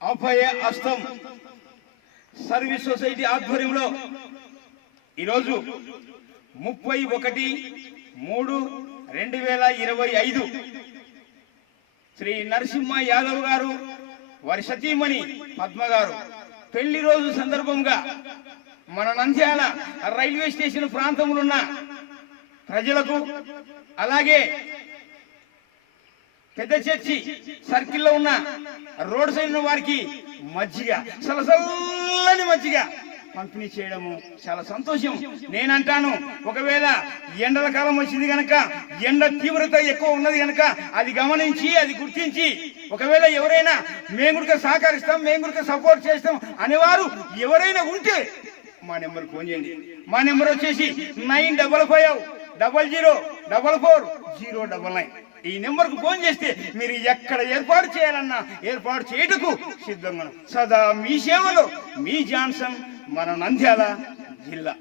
అభయ హస్తం service society ఆధ్వర్యంలో ఈరోజు 31/3/2025 శ్రీ నరసింహ యాదవ్ గారు వారి సతీమణి పద్మ గారు పెళ్లి రోజు సందర్భంగా మన నంద్యాల రైల్వే స్టేషన్ ప్రాంతంలో ఉన్న ప్రజలకు అలాగే పెద్ద చర్చి సర్కిల్లో ఉన్న రోడ్ సైడ్ ఉన్న వారికి మజ్జిగ చల్లని మజ్జిగ పంపిణీ చేయడము చాలా సంతోషం. నేనంటాను, ఒకవేళ ఎండల కాలం వచ్చింది కనుక, ఎండ తీవ్రత ఎక్కువ ఉన్నది కనుక అది గమనించి అది గుర్తించి ఒకవేళ ఎవరైనా మేము కూడా సహకరిస్తాం, మేము కూడా సపోర్ట్ చేస్తాం అనేవారు ఎవరైనా ఉంటే మా నెంబర్కి ఫోన్ చేయండి. మా నెంబర్ వచ్చేసి 955000444099. ఈ నెంబర్కు ఫోన్ చేస్తే మీరు ఎక్కడ ఏర్పాటు చేయాలన్నా ఏర్పాటు చేయటకు సిద్ధంగా సదా మీ సేవలో మీ జాన్సన్, మన నంద్యాల జిల్లా.